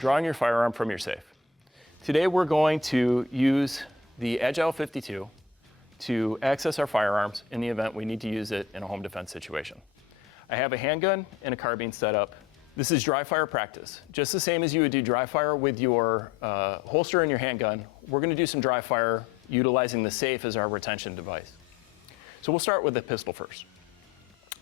drawing your firearm from your safe. Today we're going to use the Agile 52 to access our firearms in the event we need to use it in a home defense situation. I have a handgun and a carbine set up. This is dry fire practice. Just the same as you would do dry fire with your holster and your handgun, we're going to do some dry fire utilizing the safe as our retention device. So we'll start with the pistol first.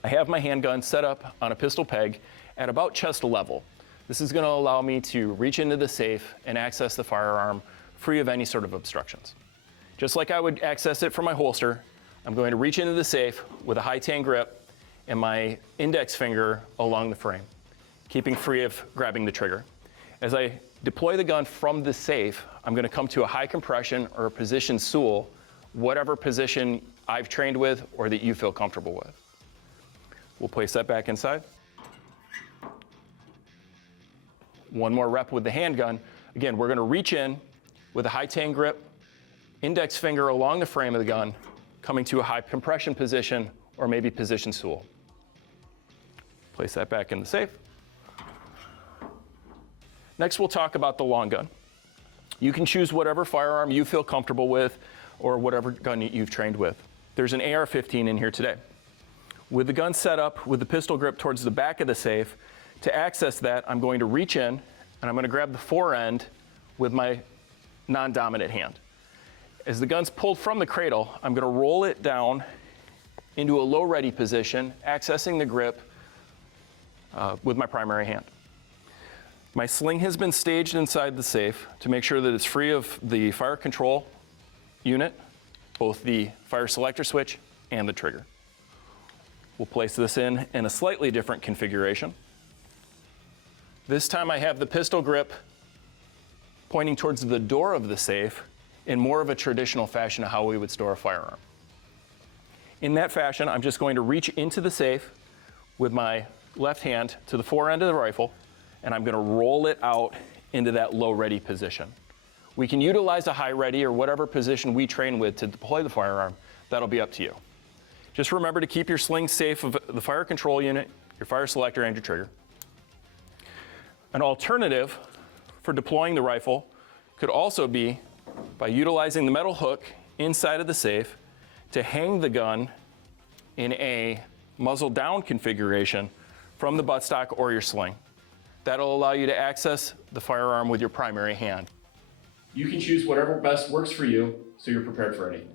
I have my handgun set up on a pistol peg at about chest level. This is going to allow me to reach into the safe and access the firearm free of any sort of obstructions. Just like I would access it from my holster, I'm going to reach into the safe with a high tan grip and my index finger along the frame, keeping free of grabbing the trigger. As I deploy the gun from the safe, I'm going to come to a high compression or a position stool, whatever position I've trained with or that you feel comfortable with. We'll place that back inside. One more rep with the handgun. Again, we're going to reach in with a high tan grip, index finger along the frame of the gun, coming to a high compression position or maybe position stool. Place that back in the safe. Next, we'll talk about the long gun. You can choose whatever firearm you feel comfortable with or whatever gun you've trained with. There's an AR-15 in here today. With the gun set up with the pistol grip towards the back of the safe, to access that, I'm going to reach in and I'm going to grab the fore end with my non-dominant hand. As the gun's pulled from the cradle, I'm going to roll it down into a low ready position, accessing the grip with my primary hand. My sling has been staged inside the safe to make sure that it's free of the fire control unit, both the fire selector switch and the trigger. We'll place this in a slightly different configuration. This time I have the pistol grip pointing towards the door of the safe in more of a traditional fashion of how we would store a firearm. In that fashion, I'm just going to reach into the safe with my left hand to the fore end of the rifle, and I'm going to roll it out into that low ready position. We can utilize a high ready or whatever position we train with to deploy the firearm. That'll be up to you. Just remember to keep your sling safe of the fire control unit, your fire selector, and your trigger. An alternative for deploying the rifle could also be by utilizing the metal hook inside of the safe to hang the gun in a muzzle down configuration from the buttstock or your sling. That'll allow you to access the firearm with your primary hand. You can choose whatever best works for you so you're prepared for anything.